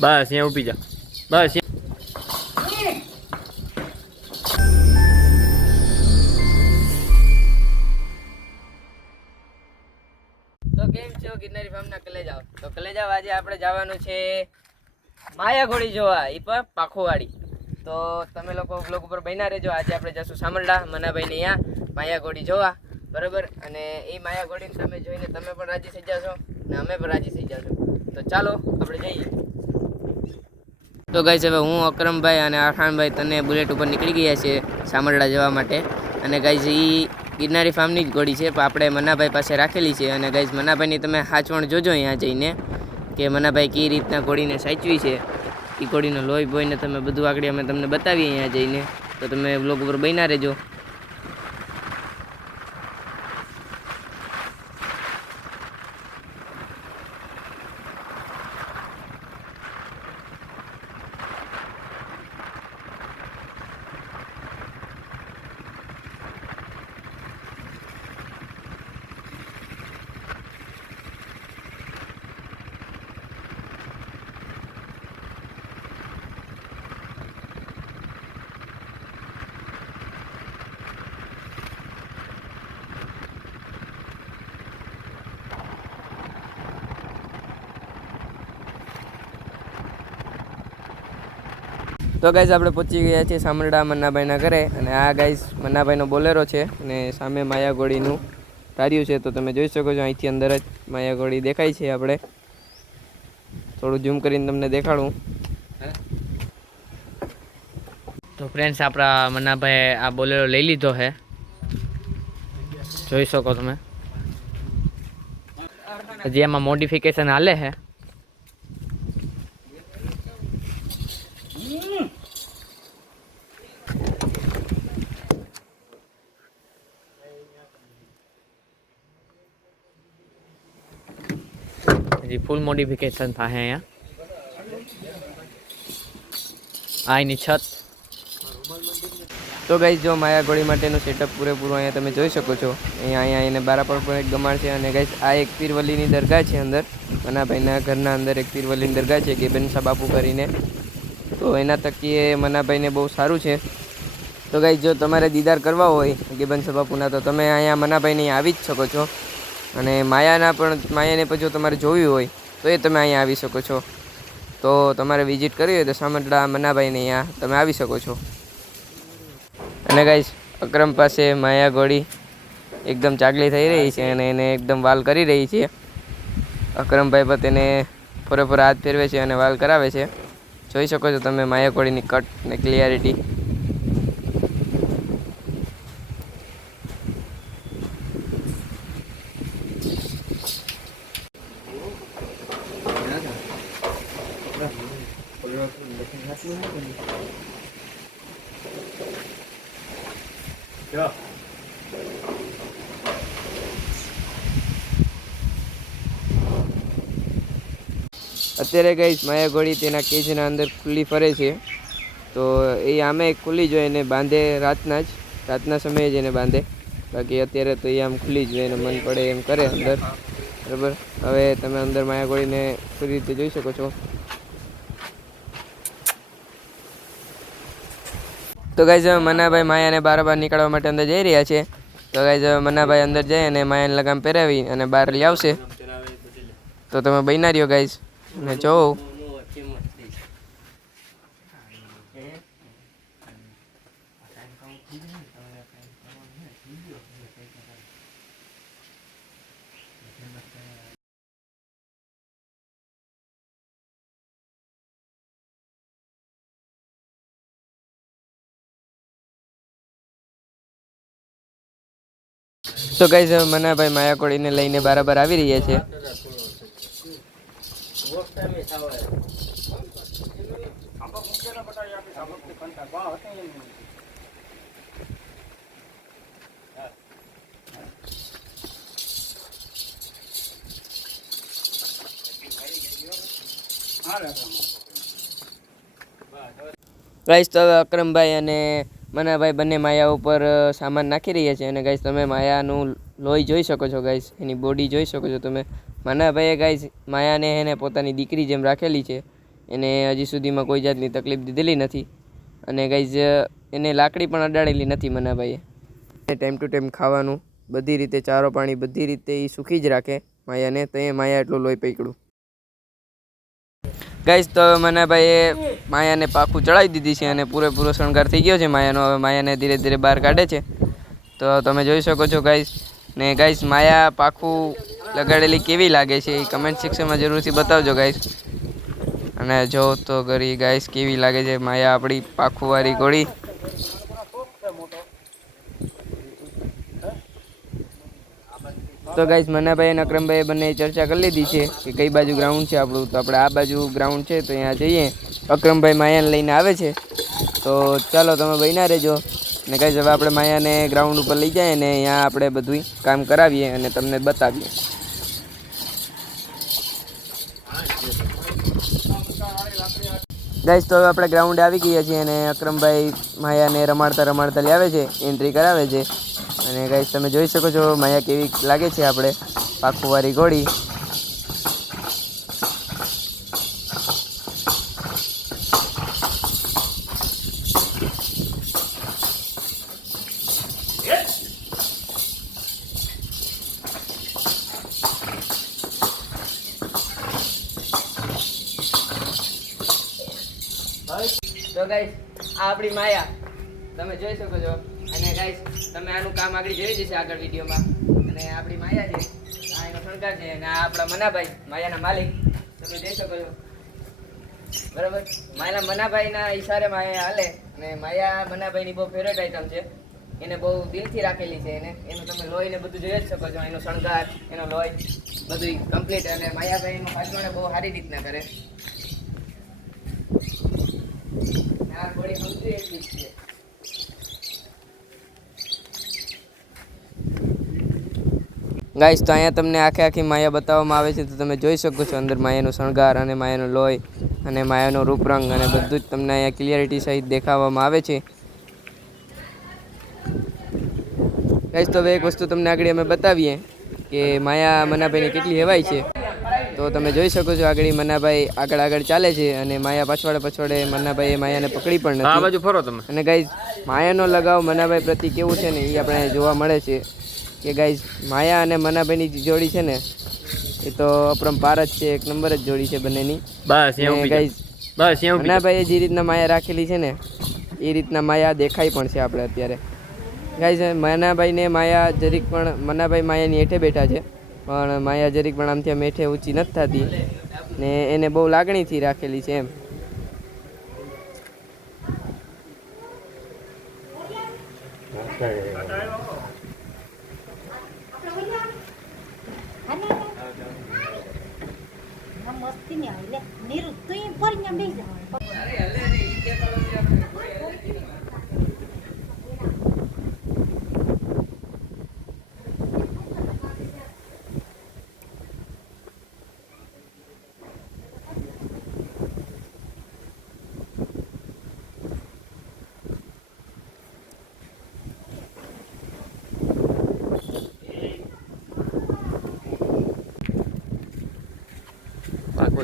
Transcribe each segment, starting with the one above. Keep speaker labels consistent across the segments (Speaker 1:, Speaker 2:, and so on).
Speaker 1: બસ, અહીંયા ઊભી જા. બસ
Speaker 2: તો કેમ છો? ગિરનારી ફાર્મના કલેજાવ તો કલેજાવ આજે આપણે જવાનું છે માયા જોવા એ પણ પાખોવાડી. તો તમે લોકો બ્લોગ ઉપર બન્યા રહેજો. આજે આપણે જશું સામરડા, મનાભાઈને અહીંયા માયા ઘોડી જોવા. બરાબર? અને એ માયા તમે જોઈને તમે પણ રાજી થઈ જશો ને અમે પણ રાજી થઈ જાશો. તો ચાલો, આપણે જઈએ. તો ગાઈસ હવે હું અકરમભાઈ અને અરહાનભાઈ તને બુલેટ ઉપર નીકળી ગયા છે સામરડા જવા માટે. અને ગાઈઝ એ ગિરનારી ફાર્મની જ ઘોડી છે, પણ આપણે મનાભાઈ પાસે રાખેલી છે. અને ગાઈઝ મનાભાઈની તમે હાચવણ જોજો અહીંયા જઈને કે મનાભાઈ કઈ રીતના ઘોડીને સાચવી છે. એ ઘોડીનો લોહી બોઈને તમે બધું આગળ અમે તમને બતાવીએ અહીંયા જઈને. તો તમે બ્લોગ ઉપર બન્યા રહેજો. તો ગાઈઝ આપણે પહોંચી ગયા છીએ સામરડા મન્નાભાઈના ઘરે અને આ ગાઈઝ મન્નાભાઈનો બોલેરો છે અને સામે માયાગોળીનું તાર્યું છે. તો તમે જોઈ શકો છો, અહીંથી અંદર જ માયાગોળી દેખાય છે આપણે. થોડું ઝૂમ કરીને તમને દેખાડું. તો ફ્રેન્ડ્સ આપણા મન્નાભાઈ આ બોલેરો લઈ લીધો છે. જોઈ શકો તમે. હજી એમાં મોડિફિકેશન હાલે છે હજી ફૂલ મોડિફિકેશન થાય અહીંયા. આ એની છત. તો ગાઈ જો માયા ઘોડી માટેનું સેટઅપ પૂરેપૂરું અહીંયા તમે જોઈ શકો છો. અહીંયા અહીંયા એને બારાપર પર એક ગમાણ છે અને ગાઈ આ એક પીરવલીની દરગાહ છે અંદર. મનાભાઈના ઘરના અંદર એક પીરવલીની દરગાહ છે, કે બેનસા બાપુ કરીને. તો એના તકીએ મનાભાઈને બહુ સારું છે. તો ગાઈ જો તમારે દીદાર કરવા હોય ગેબન બાપુના, તો તમે અહીંયા મનાભાઈને આવી જ શકો છો. અને માયાના પણ, માયાને પણ જો તમારે જોવી હોય, તો એ તમે અહીંયા આવી શકો છો. તો તમારે વિઝિટ કરવી હોય તો સામંતડા મનાભાઈને અહીંયા તમે આવી શકો છો. અને ગાઈઝ અક્રમ પાસે માયા ગોળી એકદમ ચાગલી થઈ રહી છે અને એને એકદમ વાલ કરી રહી છે. અક્રમભાઈ પણ તેને પૂરેપૂરો હાથ ફેરવે છે અને વાલ કરાવે છે. જોઈ શકો છો તમે માયા ઘોડીની કટ ને ક્લિયરિટી અત્યારે ગઈ માયા ઘોડી તેના કેજના અંદર ખુલ્લી ફરે છે. તો એ આમે ખુલ્લી જ હોય એને બાંધે રાતના જ, રાતના સમયે જ એને બાંધે. બાકી અત્યારે તો એ આમ ખુલ્લી જ હોય એને મન પડે એમ કરે અંદર. બરાબર? હવે તમે અંદર માયા ઘોડીને પૂરી રીતે જોઈ શકો છો? તો ગાઈઝ મનાભાઈ માયાને બાર બાર નીકળવા માટે અંદર જઈ રહ્યા છે. તો ગાઈઝ મનાભાઈ અંદર જઈ અને માયાને લગામ પહેરાવી અને બહાર લઈ આવશે. તો તમે બન્યા રહ્યો, ગાઈઝ. ને જોવો તો હવે મનાભાઈ માયાકોળીને લઈને બરાબર આવી રહ્યા છે. ગાઈસ તો અક્રમભાઈ અને મનાભાઈ બંને માયા ઉપર સામાન નાખી રહ્યા છે અને ગાઈસ તમે માયાનું લોહી જોઈ શકો છો ગાઈસ એની બોડી જોઈ શકો છો તમે. મનાભાઈએ ગાઈઝ માયાને એને પોતાની દીકરી જેમ રાખેલી છે, એને હજી સુધીમાં કોઈ જાતની તકલીફ દીધેલી નથી. અને ગાઈઝ, એને લાકડી પણ અડાડેલી નથી મનાભાઈએ ટાઈમ ટુ ટાઈમ ખાવાનું, બધી રીતે ચારો પાણી, બધી રીતે એ સુખી જ રાખે માયાને, તો એ માયા એટલું લોહી પકડું. ગાઈઝ, તો હવે મનાભાઈએ માયાને પાખું ચડાવી દીધી છે અને પૂરેપૂરો શણગાર થઈ ગયો છે માયાનો. હવે માયાને ધીરે ધીરે બહાર કાઢે છે. તો તમે જોઈ શકો છો ગાઈઝ. ને ગાઈઝ, માયા પાખું લગાડેલી કેવી લાગે છે એ કમેન્ટ સેક્શનમાં જરૂરથી બતાવજો ગાઈઝ અને જો તો કરી ગાઈઝ કેવી લાગે છે માયા આપણી પાખુંવાળી ઘોડી તો ગાઈઝ મનાભાઈ અને અક્રમભાઈ બંને ચર્ચા કરી લીધી છે કે કઈ બાજુ ગ્રાઉન્ડ છે આપણું. તો આપણે આ બાજુ ગ્રાઉન્ડ છે તો અહીંયા જઈએ. અક્રમભાઈ માયાને લઈને આવે છે. તો ચાલો, તમે બન્યા રહેજો. ને કઈ હવે આપણે માયાને ગ્રાઉન્ડ ઉપર લઈ જઈએ ને અહીંયા આપણે બધું કામ કરાવીએ અને તમને બતાવીએ. ગાઈઝ તો હવે આપણે ગ્રાઉન્ડ આવી ગયા છીએ અને અક્રમભાઈ માયાને રમાડતા રમાડતા લાવે છે એન્ટ્રી કરાવે છે. અને ગાઈઝ તમે જોઈ શકો છો માયા કેવી લાગે છે આપણે પાખુવાળી ઘોડી. ગાઈસ આ આપણી માયા. તમે જોઈ શકો છો. અને ગાઈસ તમે આનું કામ આગળ જોઈ જશે આગળ વિડીયોમાં. અને આપણી માયા છે, આ એનો શણગાર છે અને આ આપણા મનાભાઈ, માયાના માલિક. તમે જોઈ શકો છો. બરાબર? માયાના મનાભાઈના ઈશારે માયા હાલે અને માયા મનાભાઈની બહુ ફેવરેટ આઈટમ છે. એને બહુ દિલથી રાખેલી છે એને. એનું તમે લોહી ને બધું જોઈ જ શકો છો. એનો શણગાર, એનો લોહી બધું કમ્પ્લીટ અને માયાભાઈ એનું પાછળ બહુ સારી રીતના કરે. આ ગાઈસ તો અહીંયા તમને આખે આખી માયા બતાવવામાં આવે છે, તો તમે જોઈ શકો છો અંદર માયાનો શણગાર અને માયાનો લોહી અને માયાનો રૂપરંગ અને બધું જ તમને અહીંયા ક્લિયરિટી સહિત દેખાડવામાં આવે છે. ગાઈસ તો હવે એક વસ્તુ તમને આગળ અમે બતાવીએ કે માયા મનાભાઈની કેટલી હેવાય છે. તો તમે જોઈ શકો છો આગળ મનાભાઈ આગળ આગળ ચાલે છે અને માયા પછવાડે પછવાડે મનાભાઈએ માયાને પકડી પણ
Speaker 1: આ
Speaker 2: નથી
Speaker 1: બાજુ ફરો તમે.
Speaker 2: અને ગાઈઝ માયાનો લગાવ મનાભાઈ પ્રતિ કેવું છે ને એ આપણે જોવા મળે છે કે ગાઈઝ માયા અને મનાભાઈની જોડી છે ને એ તો અપરંપાર જ છે એક નંબર જ જોડી છે બંનેની.
Speaker 1: બસ. બસ અહીંયા ઊભી જે
Speaker 2: રીતના માયા રાખેલી છે ને એ રીતના માયા દેખાય પણ છે આપણે અત્યારે. ગાઈઝ મનાભાઈને માયા જરીક પણ મનાભાઈ માયાની હેઠે બેઠા છે. પણ માયા જરીક પણ આમ ત્યાં મેઠે ઊંચી નથી થતી. ને એને બહુ લાગણીથી રાખેલી છે એમ.
Speaker 3: મસ્તી ને આવે નીરુ તું પર બેસી જા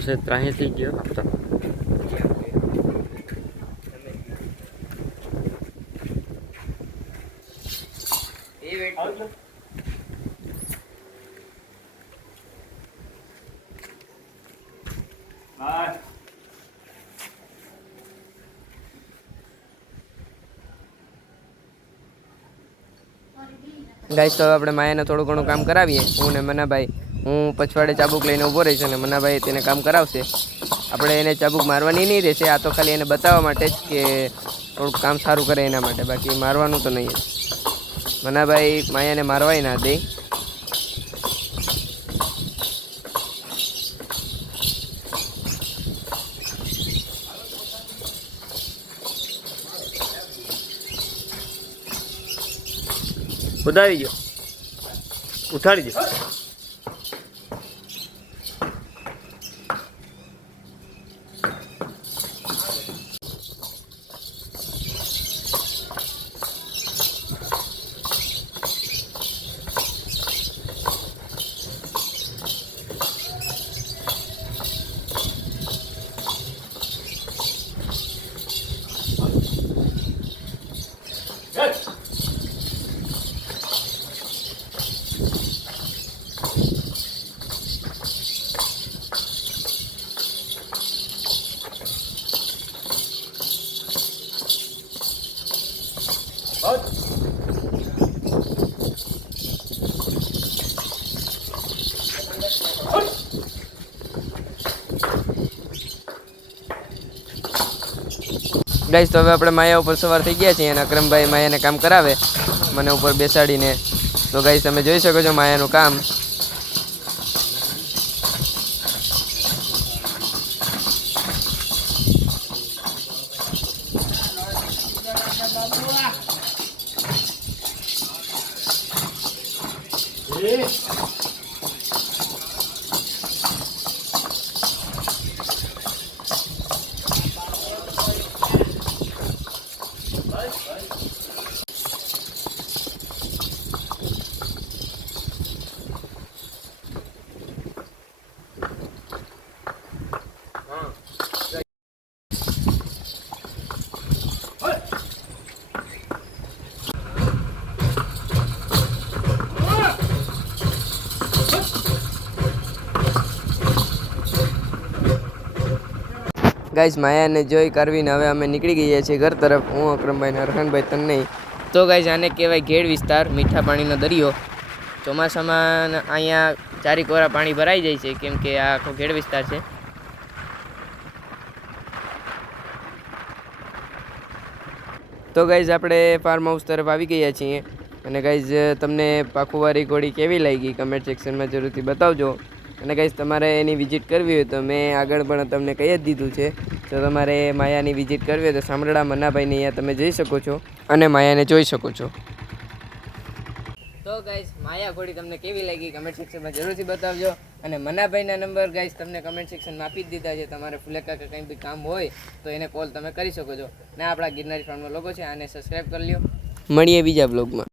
Speaker 1: છે ત્રાહી થઈ ગયો. આપતા
Speaker 2: ગાઈસ તો આપણે માયાને થોડું ઘણું કામ કરાવીએ. હું ને મનાભાઈ હું પછવાડે ચાબુક લઈને ઊભો રહીશ અને મનાભાઈ તેને કામ કરાવશે. આપણે એને ચાબુક મારવાની નહીં રહેશે, આ તો ખાલી એને બતાવવા માટે જ કે થોડુંક કામ સારું કરે એના માટે, બાકી મારવાનું તો નહીં. મનાભાઈ માયાને મારવાય ના દે.
Speaker 1: ઉધારી ગયો. ઉઠાડી દો. touched.
Speaker 2: ગાઈસ તો હવે આપણે માયા ઉપર સવાર થઈ ગયા છીએ અને અક્રમભાઈ માયાને કામ કરાવે મને ઉપર બેસાડીને. તો ગાઈસ તમે જોઈ શકો છો માયાનું કામ. ગાઈસ, માયાને જોઈ કરવીને હવે અમે નીકળી ગયા છીએ ઘર તરફ. હું અક્રમભાઈ ને અરખાનભાઈ તન્ને. તો ગાઈસ, આને કહેવાય ઘેડ વિસ્તાર, મીઠા પાણીનો દરિયો. ચોમાસામાં અહીંયા ચારી કોરા પાણી ભરાઈ જાય છે, કેમ કે આ આખો ઘેડ વિસ્તાર છે. તો ગાઈઝ આપણે ફાર્મ હાઉસ તરફ આવી ગયા છીએ. અને ગાઈઝ તમને પાખુવારી ઘોડી કેવી લાગી? કમેન્ટ સેક્શનમાં જરૂરથી બતાવજો. અને કહીશ તમારે એની વિઝિટ કરવી હોય તો મેં આગળ પણ તમને કહી જ દીધું છે. તો તમારે માયાની વિઝિટ કરવી હોય તો સાંભળા મનાભાઈને અહીંયા તમે જઈ શકો છો અને માયાને જોઈ શકો છો. તો ગાઈસ માયા ઘોડી તમને કેવી લાગી કમેન્ટ સેક્શનમાં જરૂરથી બતાવજો. અને મનાભાઈના નંબર ગાઈસ તમને કમેન્ટ સેક્શનમાં આપી જ દીધા છે. તમારે ફુલેકા કે કંઈ બી કામ હોય તો એને કોલ તમે કરી શકો છો. ને આપણા ગિરનારી ફાર્મનો લોકો છે, આને સબસ્ક્રાઈબ કરી લ્યો. મળીએ બીજા બ્લોગમાં